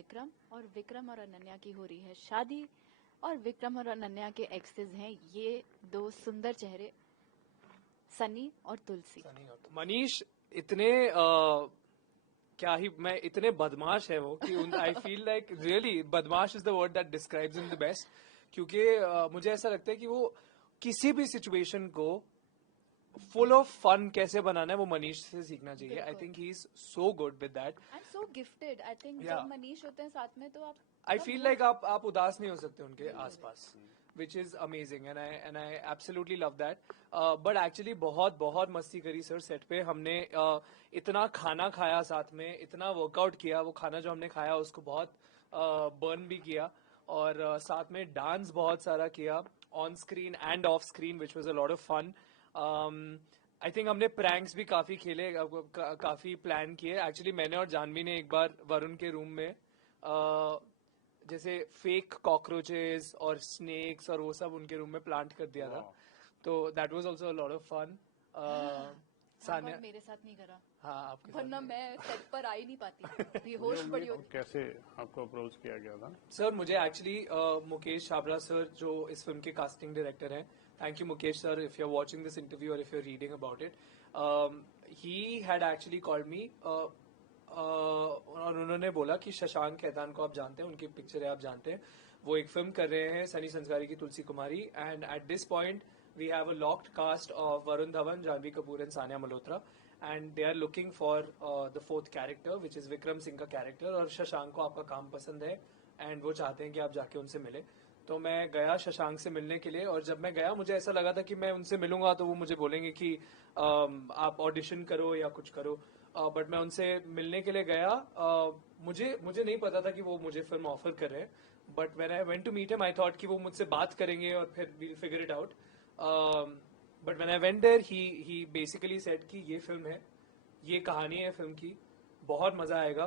विक्रम, और विक्रम और अनन्या की हो रही है शादी, और विक्रम और अनन्या के एक्सेस हैं ये दो सुंदर चेहरे, सनी और तुलसी। मनीष इतने क्या ही मैं इतने बदमाश है वो कि आई फील लाइक रियली बदमाश is the word that describes in the best, क्योंकि मुझे ऐसा लगता है कि वो किसी भी सिचुएशन को फुल ऑफ फन कैसे बनाना है वो मनीष से सीखना चाहिए. I think he is so good with that and so gifted. I think जब मनीष होते हैं साथ में तो आप आई फील लाइक आप उदास नहीं हो सकते उनके आसपास, which is amazing and I absolutely love that. But actually बहुत बहुत मस्ती करी सर सेट पे. हमने इतना खाना खाया साथ में, इतना वर्कआउट किया. वो खाना जो हमने खाया उसको बहुत बर्न भी किया, और साथ में डांस बहुत सारा किया on screen and off screen, which was a lot of fun. I think हमने प्रैंक्स भी काफी खेले, काफी प्लान किए. एक्चुअली मैंने और जानवी ने एक बार वरुण के रूम में जैसे फेक कॉकरोचेस और स्नेक्स और वो सब उनके रूम में प्लांट कर दिया था. तो that was also a lot of fun. Sania मेरे साथ नहीं करा. हाँ, आपके वरना मैं सेट पर आ ही नहीं पाती, बेहोश पड़ी होती. कैसे आपको अप्रोच किया गया था? सर मुझे एक्चुअली मुकेश छाबड़ा सर जो इस फिल्म के कास्टिंग डायरेक्टर हैं, thank you Mukesh sir if you are watching this interview और if you are reading about it. He had actually called me और उन्होंने बोला कि शशांक खेतान को आप जानते हैं, उनकी पिक्चर है आप जानते हैं, वो एक फिल्म कर रहे हैं Sunny Sanskari ki Tulsi Kumari, and at this point we have a locked cast of Varun Dhawan, Janhvi Kapoor and Sanya Malhotra, and they are looking for the fourth character which is Vikram Singh का कैरेक्टर. और शशांक को आपका काम पसंद है एंड वो चाहते हैं कि आप जाके उनसे मिले. तो मैं गया शशांक से मिलने के लिए, और जब मैं गया मुझे ऐसा लगा था कि मैं उनसे मिलूंगा तो वो मुझे बोलेंगे कि आप ऑडिशन करो या कुछ करो. बट मैं उनसे मिलने के लिए गया. मुझे नहीं पता था कि वो मुझे फिल्म ऑफर कर रहे हैं, but when I went to meet him I thought कि वो मुझसे बात करेंगे और फिर we'll figure it out. But when I went there he basically said कि ये फिल्म है, ये कहानी है फिल्म की, बहुत मजा आएगा,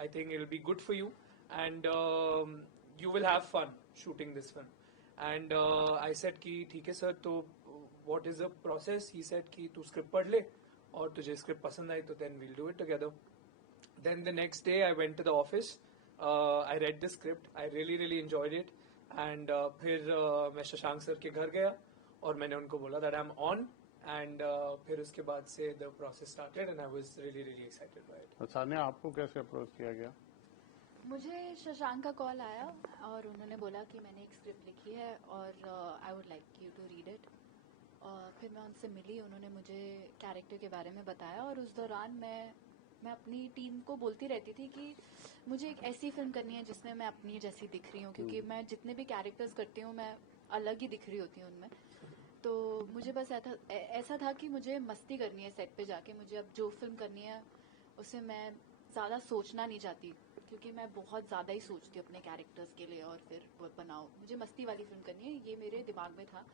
I think it will be good for you and you will have fun shooting this film. And I said कि ठीक है सर, तो what is the process. He said कि तू स्क्रिप्ट पढ़ ले और तुझे स्क्रिप्ट पसंद आई तो then we'll do it together. Then the next day I went to the office, I read the script, I really enjoyed it, and फिर मैं शशांक सर के घर गया और मैंने उनको बोला that I am on, and फिर उसके बाद से the process started and I was really excited by it. Sania आपको कैसे अप्रोच किया गया? मुझे शशांक का कॉल आया और उन्होंने बोला कि मैंने एक स्क्रिप्ट लिखी है और I would like you to read it. और फिर मैं उनसे मिली, उन्होंने मुझे कैरेक्टर के बारे में बताया, और उस दौरान मैं अपनी टीम को बोलती रहती थी कि मुझे एक ऐसी फिल्म करनी है जिसमें मैं अपनी जैसी दिख रही हूँ, क्योंकि मैं जितने भी कैरेक्टर्स करती हूँ मैं अलग ही दिख रही होती हूँ उनमें. तो मुझे बस ऐसा था कि मुझे मस्ती करनी है सेट पे जाके. मुझे अब जो फिल्म करनी है उसे मैं ज़्यादा सोचना नहीं चाहती, क्योंकि मैं बहुत ज़्यादा ही सोचती हूँ अपने कैरेक्टर्स के लिए और फिर वो बनाओ. मुझे मस्ती वाली फिल्म करनी है, ये मेरे दिमाग में था.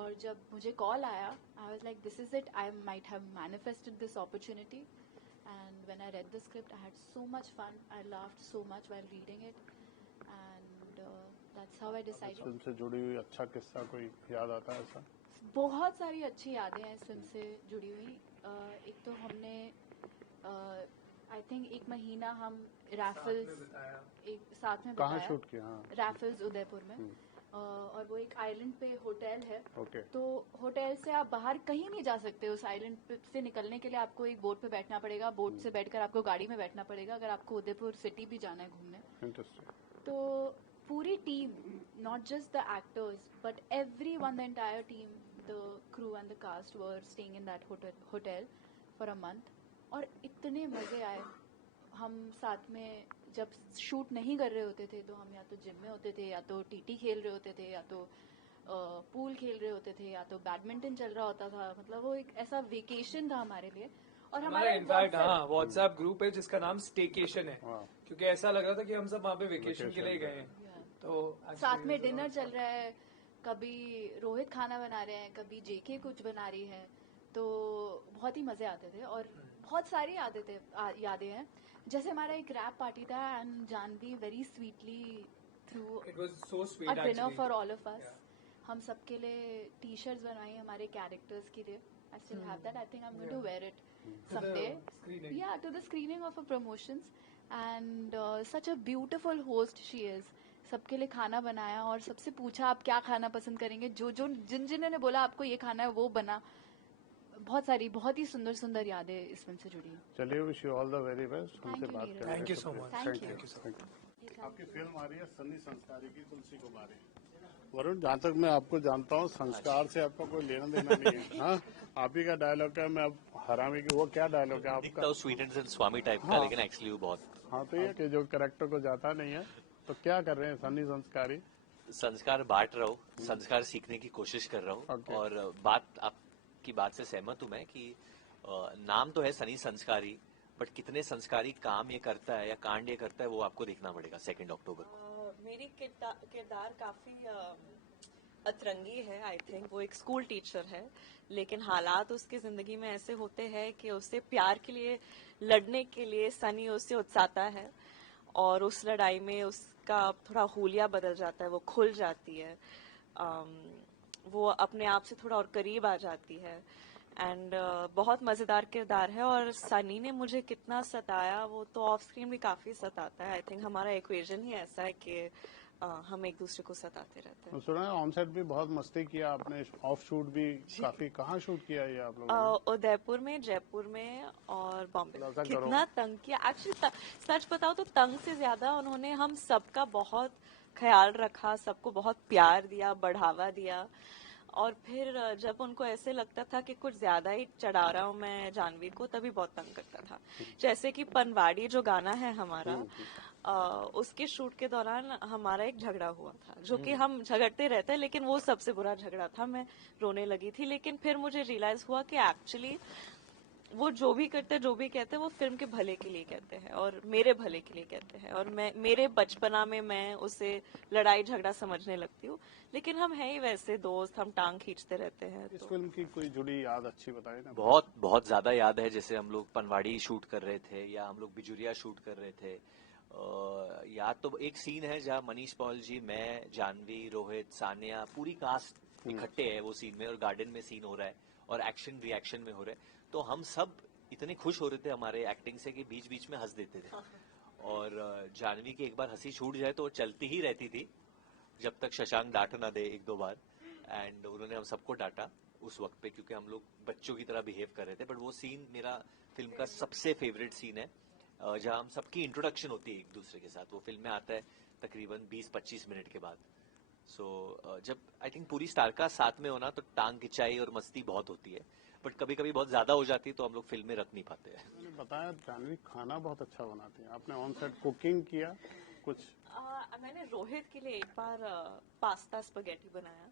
और जब मुझे कॉल आया I was like this is it, I might have manifested this opportunity. And when I read the script I had so much fun, I laughed so much while reading it, and that's how I decided. Film से जुड़ी हुई अच्छा किस्सा कोई याद आता है ऐसा? बहुत सारी अच्छी यादें हैं इस फिल्म से जुड़ी हुई. एक तो हमने आई थिंक एक महीना हम रैफल्स एक साथ में कहाँ बिताया. शूट किया? रैफल्स उदयपुर में. और वो एक आइलैंड पे होटल है. Okay. तो होटल से आप बाहर कहीं नहीं जा सकते. उस आइलैंड से निकलने के लिए आपको एक बोट पे बैठना पड़ेगा, बोट से बैठकर आपको गाड़ी में बैठना पड़ेगा अगर आपको उदयपुर सिटी भी जाना है घूमने. तो पूरी team, not just the actors but everyone, the entire team, the crew and the cast were staying in that hotel for a month. और इतने मजे आए. हम साथ में जब शूट नहीं कर रहे होते थे तो हम या तो जिम में होते थे, या तो टीटी खेल रहे होते थे, या तो पूल खेल रहे होते थे, या तो बैडमिंटन चल रहा होता था. मतलब वो एक ऐसा वेकेशन था हमारे लिए. और हमारा इनफैक्ट व्हाट्सएप ग्रुप है जिसका नाम स्टेकेशन है, क्योंकि ऐसा लग रहा था कि हम सब वहाँ पे वेकेशन के लिए गए हैं. तो साथ में डिनर चल रहा है, कभी रोहित खाना बना रहे हैं, कभी जेके कुछ बना रही है. तो बहुत ही मजे आते थे और बहुत सारी यादें हैं. जैसे हमारा एक रैप पार्टी था and Janhvi very sweetly threw a dinner for all of us. हम सबके लिए टी शर्ट्स बनवाई हमारे कैरेक्टर्स के लिए. I still have that. I think I'm going to wear it someday. Yeah, to the screening of a promotions. And such a beautiful host she is. सबके लिए खाना बनाया और सबसे पूछा आप क्या खाना पसंद करेंगे, जो जो जिन्होंने बोला आपको ये खाना है वो बना. बहुत सारी बहुत ही सुंदर सुंदर यादें इस फिल्म से जुड़ी हैं. चलिए, wish you all the very best. हमसे you, बात नीरज. करने Thank के you so लिए much. Thank you. Thank you so much. आपकी फिल्म आ रही है सन्नी संस्कारी की तुलसी कुमारी. वरुण, जहाँ तक मैं आपको जानता हूँ, संस्कार से आपका कोई लेना देना नहीं है. हाँ, आप ही का डायलॉग है. मैं अब हरामी की वो क्या डायलॉग है दिखता आपका? हूँ स्वीट एंड स्वामी टाइप का, हाँ. लेकिन एक्चुअली वो बहुत हाँ, तो ये कि जो कैरेक्टर को जाता नहीं है, तो क्या कर रहे हैं सन्नी संस्कारी? संस्कार बांट रहा हूँ, संस्कार सीखने की कोशिश कर रहा हूँ. Okay. और बात आपकी बात से सहमत हूँ मैं कि नाम तो है सनी संस्कारी, बट कितने संस्कारी काम ये करता है या कांड ये करता है वो आपको देखना पड़ेगा 2 अक्टूबर को. मेरी किरदार काफी अतरंगी है. आई थिंक वो एक स्कूल टीचर है, लेकिन हालात उसकी जिंदगी में ऐसे होते हैं कि उसे प्यार के लिए लड़ने के लिए सनी उसे उकसाता है, और उस लड़ाई में उसका थोड़ा हुलिया बदल जाता है, वो खुल जाती है, वो अपने आप से थोड़ा और करीब आ जाती है. एंड बहुत मजेदार किरदार है. और सनी ने मुझे कितना सताया वो तो ऑफ स्क्रीन भी काफी सताता है. आई थिंक हमारा इक्वेशन ही ऐसा है कि हम एक दूसरे को सताते रहते हैं. सुना है ऑन सेट भी बहुत मस्ती किया आपने, ऑफ शूट भी काफी. कहाँ शूट किया ये आप लोगों ने? उदयपुर में, जयपुर में और बॉम्बे में. ऐसा करो. कितना तंग किया एक्चुअली. सच बताओ तो तंग से ज्यादा उन्होंने हम सबका बहुत ख्याल रखा, सबको बहुत प्यार दिया, बढ़ावा दिया. और फिर जब उनको ऐसे लगता था कि कुछ ज्यादा ही चढ़ा रहा हूँ मैं जानवी को, तभी बहुत तंग करता था. जैसे कि पनवाड़ी जो गाना है हमारा, उसके शूट के दौरान हमारा एक झगड़ा हुआ था, जो कि हम झगड़ते रहते हैं, लेकिन वो सबसे बुरा झगड़ा था. मैं रोने लगी थी, लेकिन फिर मुझे रियलाइज हुआ कि एक्चुअली वो जो भी करते जो भी कहते हैं वो फिल्म के भले के लिए कहते हैं और मेरे भले के लिए कहते हैं. और मैं मेरे बचपना में मैं उसे लड़ाई झगड़ा समझने लगती हूँ, लेकिन हम हैं ही वैसे दोस्त, हम टांग खींचते रहते हैं. इस तो फिल्म की कोई जुड़ी याद अच्छी बताए ना. बहुत बहुत ज्यादा याद है. जैसे हम लोग पनवाड़ी शूट कर रहे थे या हम लोग बिजुरिया शूट कर रहे थे. याद तो एक सीन है जहाँ मनीष पॉल जी, मैं, जानवी, रोहित, सानिया, पूरी कास्ट इकट्ठे है वो सीन में, और गार्डन में सीन हो रहा है और एक्शन रिएक्शन में हो रहा है. तो हम सब इतने खुश हो रहे थे हमारे एक्टिंग से कि बीच बीच में हंस देते थे. और जानवी की एक बार हंसी छूट जाए तो वो चलती ही रहती थी जब तक शशांक डांट ना दे 1-2 बार. एंड उन्होंने हम सबको डांटा उस वक्त पे, क्योंकि हम लोग बच्चों की तरह बिहेव कर रहे थे. बट वो सीन मेरा फिल्म का सबसे फेवरेट सीन है, जहां हम सबकी इंट्रोडक्शन होती है एक दूसरे के साथ. वो फिल्म में आता है तकरीबन 20-25 मिनट के बाद. सो जब आई थिंक पूरी स्टार का साथ में होना तो टांग खिंचाई और मस्ती बहुत होती है, बट कभी कभी बहुत ज्यादा हो जाती है तो हम लोग फिल्म में रख नहीं पाते हैं. मैंने बताया जानवी खाना बहुत अच्छा बनाती है. आपने ऑन सेट कुकिंग किया कुछ? मैंने रोहित के लिए एक बार पास्ता स्पगेटी बनाया.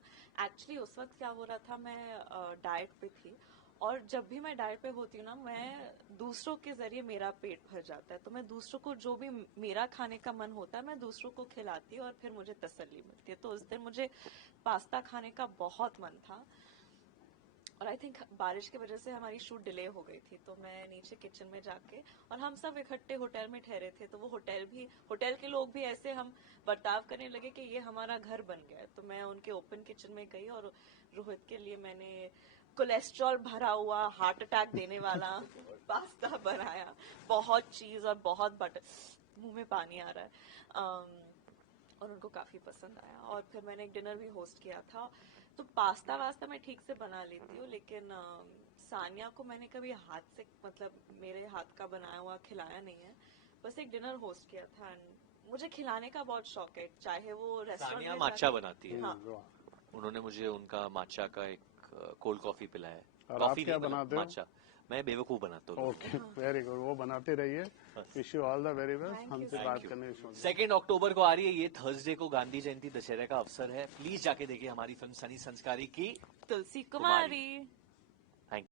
एक्चुअली उस वक्त क्या हो रहा था, मैं डाइट पे थी, और जब भी मैं डाइट पे होती हूँ ना, मैं दूसरों के जरिए मेरा पेट भर जाता है. तो मैं दूसरों को जो भी मेरा खाने का मन होता है मैं दूसरों को खिलाती हूँ और फिर मुझे तसल्ली मिलती है. तो उस दिन मुझे पास्ता खाने का बहुत मन था, और आई थिंक बारिश की वजह से हमारी शूट डिले हो गई थी. तो मैं नीचे किचन में जाके, और हम सब इकट्ठे होटल में ठहरे थे, तो वो होटल के लोग भी ऐसे हम बर्ताव करने लगे कि ये हमारा घर बन गया है. तो मैं उनके ओपन किचन में गई और रोहित के लिए मैंने कोलेस्ट्रॉल भरा हुआ, हार्ट अटैक देने वाला पास्ता बनाया. बहुत चीज और बहुत बटर, मुंह में पानी आ रहा है. और उनको काफी पसंद आया. और फिर मैंने एक डिनर भी होस्ट किया था. तो पास्ता वास्ता मैं ठीक से बना लेती हूँ, लेकिन सानिया को मैंने कभी हाथ से, मतलब मेरे हाथ का बनाया हुआ खिलाया नहीं है. बस एक डिनर होस्ट किया था. मुझे खिलाने का बहुत शौक है, चाहे वो रेस्टोरेंट सानिया में माचा बनाती है. हाँ. उन्होंने मुझे उनका माचा का एक कोल्ड कॉफी पिलाया है. और आप कॉफी क्या नहीं, मतलब बनाते हो? माचा. मैं बेवकूफ बनाता हूँ. Okay, very good. वो बनाते रहिए. Wish you all the very best. Thank you, हमसे sir. बात करने की 2 अक्टूबर को आ रही है. ये थर्सडे को गांधी जयंती दशहरा का अवसर है. प्लीज जाके देखिए हमारी फिल्म सनी संस्कारी की तुलसी कुमारी.